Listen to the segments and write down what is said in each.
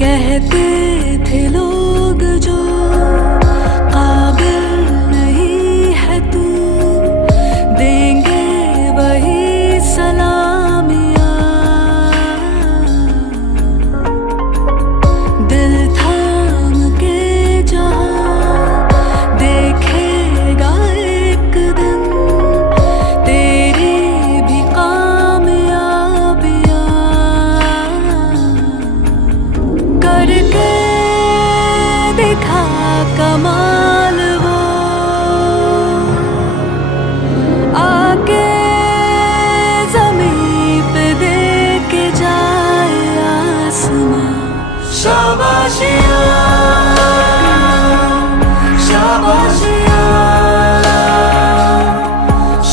कहते थे लोग जो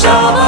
Trouble.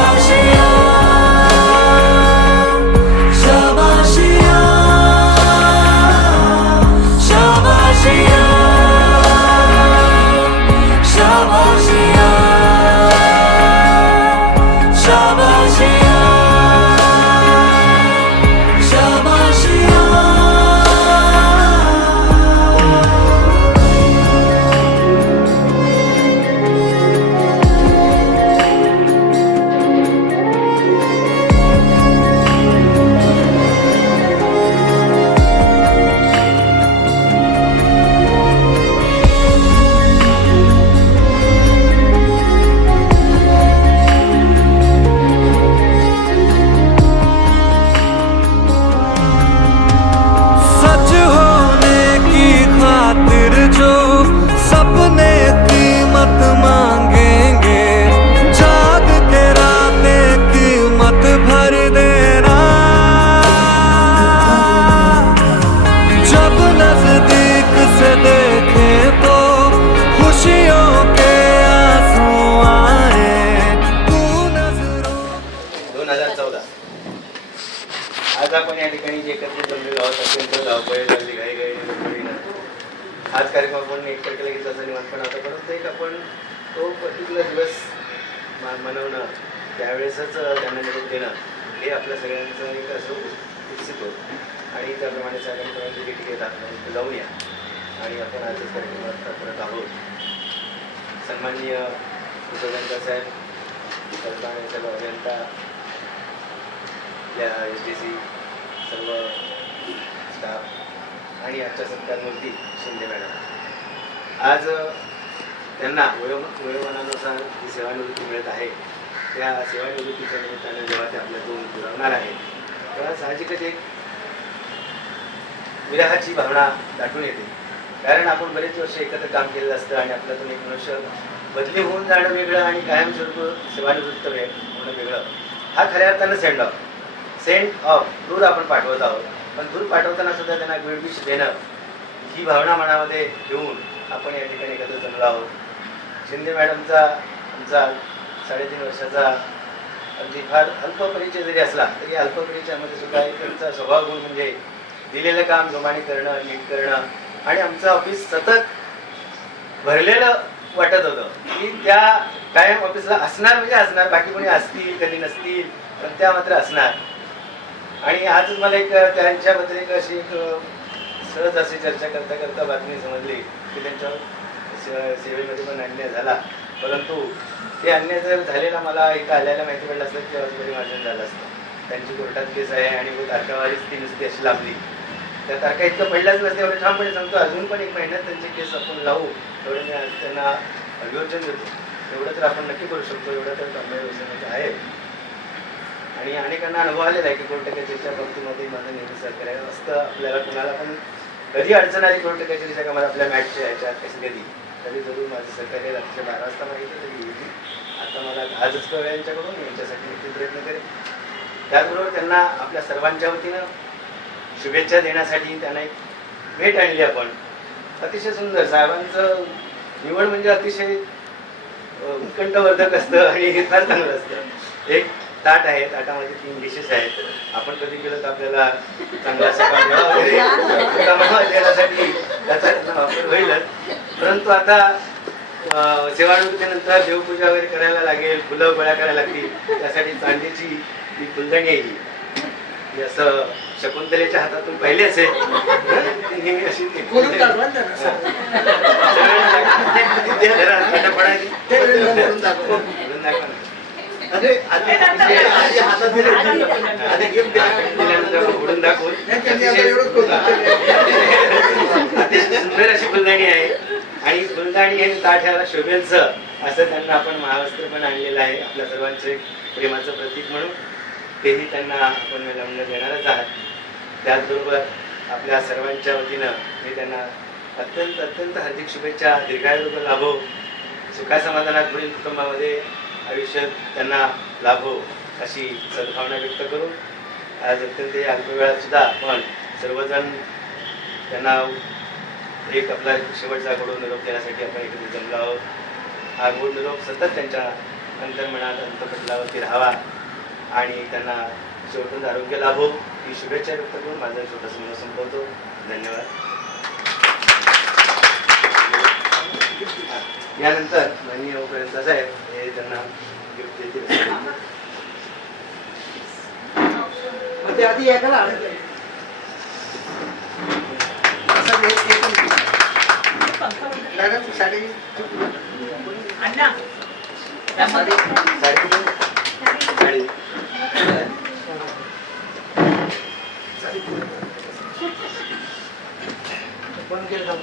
जे एकत्रित जमलेलो आहोत अत्यंत धावपळी घाई घाई हाच कार्यक्रम आपण एक तारखेला घेतला निवांतपण आता परत एक आपण तो पर्टिक्युलर दिवस मनवणं त्यावेळेसच त्यांना निरोप देणं हे आपल्या सगळ्यांचं एक असं उत्सित होत. आणि त्याप्रमाणे सगळ्यांपर्यंत जे तिकीट आपण जाऊया आणि आपण आजच कार्यक्रमात करत आहोत. सन्माननीय उपजनता साहेब सन्मान्य सर्व अभियंता या एस डी सी सर्व स्टाफ आणि आजच्या सत्कारमूर्ती शिंदे मॅडम. आज त्यांना वयो वयोमानानुसार जी सेवानिवृत्ती मिळत आहे त्या सेवानिवृत्तीच्या निमित्ताने जेव्हा ते आपल्यातून दुरावणार आहेत तेव्हा साहजिकच एक विरहाची भावना दाटून येते. कारण आपण बरेच वर्ष एकत्र काम केलेलं असतं आणि आपल्यातून एक मनुष्य बदली होऊन जाणं वेगळं आणि कायमस्वरूप सेवानिवृत्त होणं वेगळं. हा खऱ्या अर्थानं सेंड ऑफ सेंट ऑफ दूध आपण पाठवत आहोत. पण दूर पाठवताना सुद्धा त्यांना विष देणं ही भावना मनामध्ये घेऊन आपण या ठिकाणी एकत्र जमलो आहोत. शिंदे मॅडमचा आमचा साडेतीन वर्षाचा अगदी फार अल्प परिचय जरी असला तरी अल्प परिचयामध्ये सुद्धा एक त्यांचा स्वभाव गुण म्हणजे दिलेलं काम जोमाने करणं नीट करणं आणि आमचं ऑफिस सतत भरलेलं वाटत होतं. की त्या कायम ऑफिसला असणार म्हणजे असणार बाकी कोणी असतील कधी नसतील पण त्या मात्र असणार. आणि आजच मला एक त्यांच्याबद्दल एक अशी एक सहज अशी चर्चा करता करता बातमी समजली की त्यांच्या से- सेवेमध्ये पण अन्याय झाला. परंतु ते अन्याय जर झालेला मला इथं आल्याला माहिती पडलं असतं तेव्हा तरी माझं झालं असतं. त्यांची कोर्टात केस आहे आणि मग तारखावारीच ती नुसती अशी लाभली त्या तारखा इतकं पडल्याच नसते एवढं ठामपणे सांगतो. अजून पण एक महिन्यात त्यांची केस आपण लावू एवढं मी आज त्यांना अभिवचन देतो. एवढं तर आपण नक्की करू शकतो एवढं तर तांबे व्यवसायाचं आहे. आणि अनेकांना अनुभव आलेला आहे की कोर्ट कचेरीच्या बाबतीमध्ये माझं नेहमी सहकार्य असतं आपल्याला कुणाला पण कधी अडचण आली कोर्ट कचेरीच्या मला आपल्या मॅचच्या ह्याच्यात कशी कधी तरी जरूर माझं सहकार्य रात्री बारा वाजता माहिती तरी होती. आता मला आजच कळ यांच्याकडून यांच्यासाठी मी प्रयत्न करेन. त्याचबरोबर त्यांना आपल्या सर्वांच्या वतीनं शुभेच्छा देण्यासाठी त्यांना एक भेट आणली आपण. अतिशय सुंदर. साहेबांचं निवड म्हणजे अतिशय उत्कंठवर्धक असतं आणि हे फार चांगलं असतं. एक ताट आहे ताटामध्ये तीन डिशेस आहेत. आपण कधी केलं तर आपल्याला चांगला पाहुणा वगैरे. देण्यासाठी त्याचा वापर होईलच. परंतु आता सेवानिवृत्तीनंतर देवपूजा वगैरे करायला लागेल फुलं गोळ्या करायला लागतील. त्यासाठी चांदीची ही फुलदाणी आहे. ही असं शकुंतलेच्या हातातून पाहिली असेल. ती अशी. ते पडायची. अरे गिफ्ट दाखवून. अतिशय सुंदर. अशी फुलदाणी आहे. आणि फुलदाणी हे ताठ्याला शोभेलचं असं त्यांना आपण महावस्त्र पण आणलेलं आहे. आपल्या सर्वांचे प्रेमाचं प्रतीक म्हणून. तेही त्यांना आपण लावून देणारच आहात. त्याचबरोबर आपल्या सर्वांच्या वतीनं मी त्यांना अत्यंत अत्यंत हार्दिक शुभेच्छा दीर्घायुर्ग लाभो. सुखासमाधानात पुढील कुटुंबामध्ये आयुष्यात त्यांना लाभो हो, अशी सद्भावना व्यक्त करून आज अत्यंत या अल्पवेळात सुद्धा आपण सर्वजण त्यांना एक आपला शेवटचा घडून निरोप देण्यासाठी आपण इकडे जमलो आहोत. हा गोड निरोप सतत त्यांच्या अंतर्मनात अंतपटलावरती राहावा आणि त्यांना शेवटून आरोग्य लाभो हो, ही शुभेच्छा व्यक्त करून माझा छोटासा मला संपवतो. धन्यवाद. यानंतर माननीय उपरांचा साहेब हे त्यांना गिफ्ट देतील. मग ते आधी एकाला आणत जाईल. असं पण- मॅडम, साडी. साडी. साडी. साडी. पण केलं जाऊ.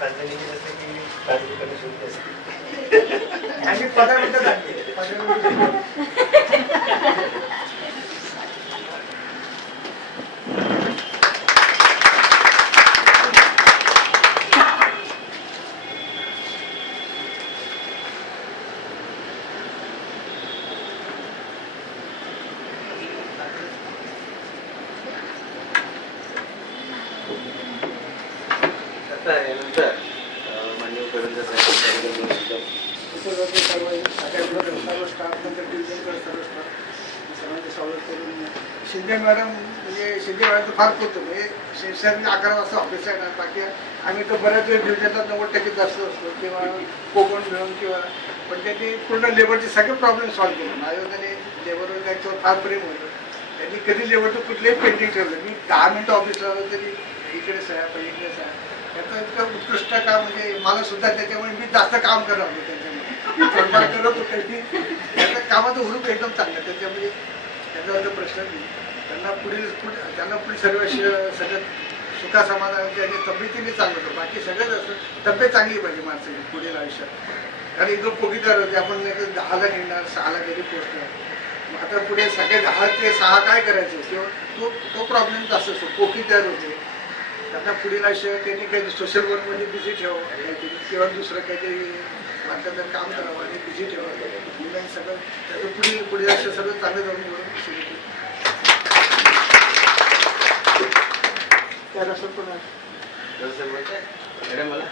कांदे निघत असते की काजू कमी शुद्ध असते आणि पंधरा मिनिटं लागली. पंधरा मिनिटं. आता यानंतर अं, माननीय उपरंज साहेब यांच्याकडे सुद्धा सर्व सर्व सगळ्या सर्व स्टाफ नंतर डिव्हिजनकडे सर्व स्टाफ सर्वांचे स्वागत करून शिंदे मॅडम म्हणजे शिंदे मॅडम फार करतो म्हणजे शिवसेना अकरा वाजता ऑफिस आहे ना बाकी आम्ही तर बऱ्याच वेळ डिव्हिजनला नव्वद टक्के जास्त असतो. किंवा कोकण मिळून किंवा पण त्यांनी पूर्ण लेबरचे सगळे प्रॉब्लेम सॉल्व्ह केले. आयोगाने लेबरवर त्यांच्यावर फार प्रेम होतं. त्यांनी कधी लेबरचं कुठलंही पेंटिंग ठेवलं मी दहा मिनटं ऑफिसला आलो तरी इकडे सहा पण इकडे सहा त्याचं इतकं उत्कृष्ट काम म्हणजे मला सुद्धा त्याच्यामुळे मी जास्त काम करत होतो त्याच्यामुळे. करत होतो. मी त्याचं कामाचं हुरूप एकदम चांगलं त्याच्यामुळे त्याचा प्रश्न नाही. त्यांना पुढील पुढे त्यांना पुढील सर्व श- सगळं सुखासमाधानाचे आणि तब्येतीने चांगलं होतं. बाकी सगळंच असं तब्येत चांगली पाहिजे माणसाची पुढील आयुष्यात. कारण इथं पोगीदार होते. आपण नाही दहाला घेणार सहाला घरी पोहोचणार मग आता पुढे सगळे दहा ते सहा काय करायचं? किंवा तो तो प्रॉब्लेम जास्त असतो तयार होते. त्यांना पुढील आयुष्य त्यांनी काही सोशल वर्कमध्ये बिझी ठेवावं. काहीतरी किंवा दुसरं काहीतरी माणसाचं काम करावं आणि बिझी ठेवावं. सगळं त्याचं पुढील पुढील आयुष्य सगळं चांगलं जाऊन म्हणून सुरू केलं. त्या रसद पण आहे. जसं बोलताय मॅडम मला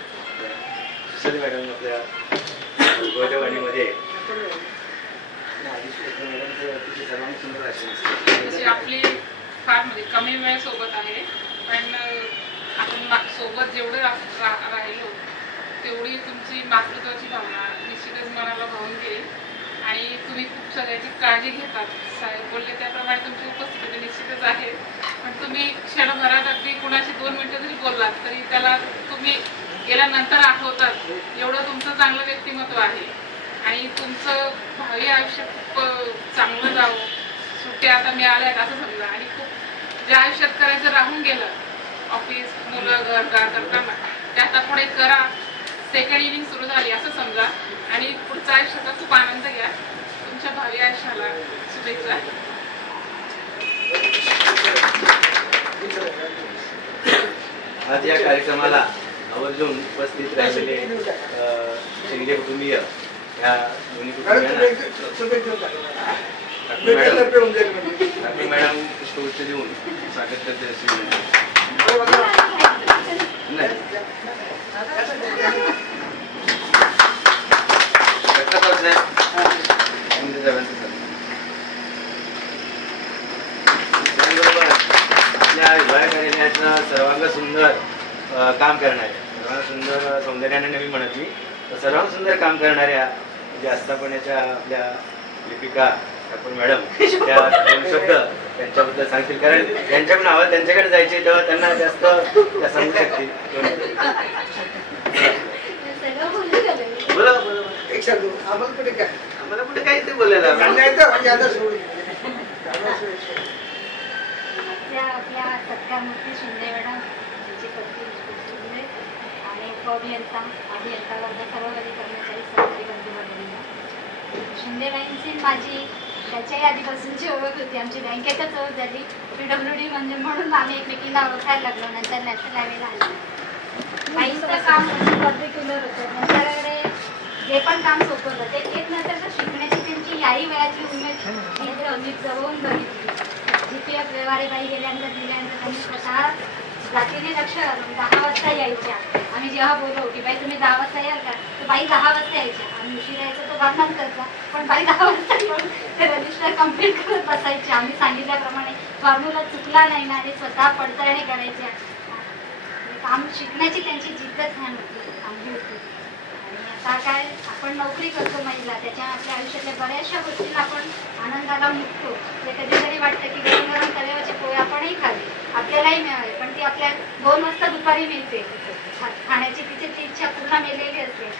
सर मॅडम आपल्या गोटेवाडीमध्ये म्हणजे आपली फार म्हणजे कमी वेळ सोबत आहे पण आपण सोबत जेवढे राहिलो तेवढी तुमची मातृत्वाची भावना निश्चितच मनाला भावून गेली आणि तुम्ही खूप सगळ्याची काळजी घेतात. साहेब बोलले त्याप्रमाणे तुमची उपस्थिती निश्चितच आहे. पण तुम्ही क्षणभरात अगदी कुणाशी दोन मिनिटं जरी बोललात तरी त्याला तुम्ही गेल्यानंतर आठवतात. एवढं तुमचं चांगलं व्यक्तिमत्व आहे. आणि तुमचं भावी आयुष्य खूप चांगलं जावं. सुट्ट्या आता मिळाल्या आहेत असं समजा. आणि खूप जे आयुष्यात करायचं राहून गेलं ऑफिस मुलं घर का करताना ते आता पुढे करा. सेकंड इनिंग सुरू झाली असं समजा आणि पुढच्या आयुष्याचा खूप आनंद घ्या तुमच्या भावी आयुष्याला शुभेच्छा आज या कार्यक्रमाला आवर्जून उपस्थित राहिलेले शिंदे कुटुंबीय ह्या दोन्ही कुटुंबियांना राखी मॅडम पुष्पगुच्छ देऊन स्वागत करते अशी विनंती नाही सर्वांग सुंदर काम करणारे. सर्वांग सुंदर सौंदर्याने मी म्हणत मी. सर्वांग सुंदर काम करणाऱ्या जे आस्थापनेच्या आपल्या लिपिका ठाकूर मॅडम त्या दोन शब्द त्यांच्याबद्दल सांगतील कारण त्यांच्याकडून आवाज त्यांच्याकडे जायचे तेव्हा त्यांना जास्त त्या सांगू शकतील. बोलू. बोला एक आम्हाला कुठे काय? आम्हाला कुठे बोलायला आपल्या शिंदे मॅडम त्यांचे पती शिंदे आणि उपअभियंता अभियंता वर्ग सर्व कधी कर्मचारी सहकारी बंधू भगिनींना शिंदेबाईंची माझी त्याच्याही आधीपासूनची ओळख होती आमची बँकेतच ओळख झाली. पी डब्ल्यू डी म्हणजे म्हणून आम्ही एकमेकींना ओळखायला लागलो नंतर नॅशनल हायवेला आलो बाईंचं काम पर्टिक्युलर होतं. नंतरकडे जे पण काम सोपं होतं ते नंतर तर शिकण्याची त्यांची याही वयाची उमेद जवळून बघितली. जी पी एफ व्यवहारे बाई गेल्यानंतर दिल्यानंतर त्यांनी स्वतः रात्रीने लक्ष घालून दहा वाजता यायच्या. आम्ही जेव्हा बोललो की बाई तुम्ही दहा वाजता याल का? तर बाई दहा वाजता यायच्या. आम्ही उशीर यायचं तो बांधण करायचा पण बाई दहा वाजता येऊन ते रजिस्टर कंप्लीट करत बसायचे आम्ही सांगितल्याप्रमाणे फॉर्म्युला चुकला नाही ना आणि स्वतः पडताळणी करायच्या काम शिकण्याची त्यांची जिद्दच छान होती. चांगली होती. का काय आपण नोकरी करतो महिला त्याच्या आपल्या आयुष्यातल्या बऱ्याचशा गोष्टीला आपण आनंदाला मुकतो. ते म्हणजे कधीतरी वाटतं की गरम गरम तव्यावरचे पोहे आपणही खावे. आपल्यालाही मिळाले पण ती आपल्या दोन वाजता दुपारी मिळते. खाण्याची तिची ती इच्छा पूर्ण मेलेली असते.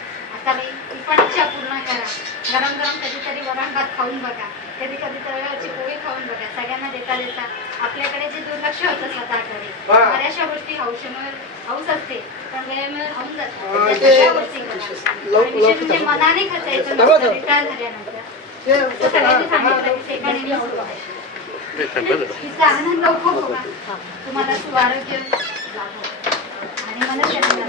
आता बाई ती पण इच्छा पूर्ण करा. गरम गरम कधीतरी वरण भात खाऊन बघा. कधी कधी तव्यावरचे पोहे खाऊन बघा. सगळ्यांना देता देता आपल्याकडे जे दुर्लक्ष होतं स्वतःकडे. बऱ्याचशा गोष्टी हौशेमुळे हौस असते पण वेळेमुळे राहून हा, जातात म्हणजे मनाने खचायचं रिटायर झाल्यानंतर. सगळ्यांनी सांगितलं की सोडवायचं. तिचा आनंद उपभोग होगा. तुम्हाला सुआरोग्य लाभो. आणि मनशक्ती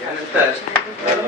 यानंतर या सत्कारमूर्ती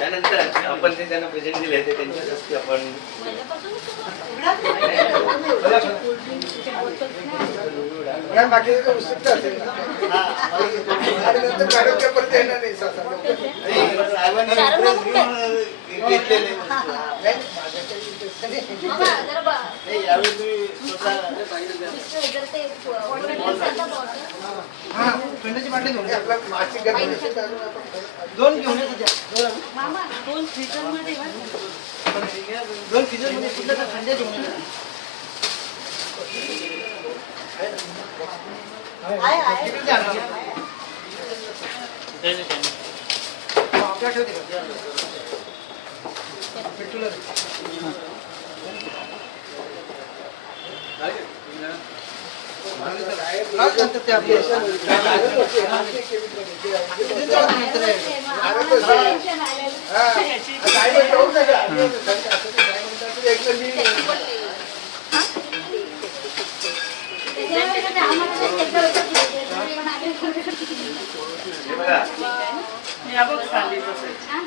त्यानंतर आपण ते त्यांना प्रेझेंट दिले ते त्यांच्याच हस्ते आपण या बाकीचं काही उत्सुकता असेल ना. आणि नंतर मॅडम काय परत येणार नाही काही interest जरा हा, दोन घेऊन ये सध्या. मामा, दोन बघ. दोन फ्रीजरमध्ये कुठल्या तर थंड्या घेऊन? हा, आपल्या ठेवते का? पेट्रोल लाच म्हणतात ते आपले. टेन्शन आलेलं. हा. काय म्हणतो, जाऊ नका. असं काय म्हणतात, ते एकदा मी- त्याच्यामुळे कसं आम्हाला ते checker होतं की पण आम्ही हे बघा छान,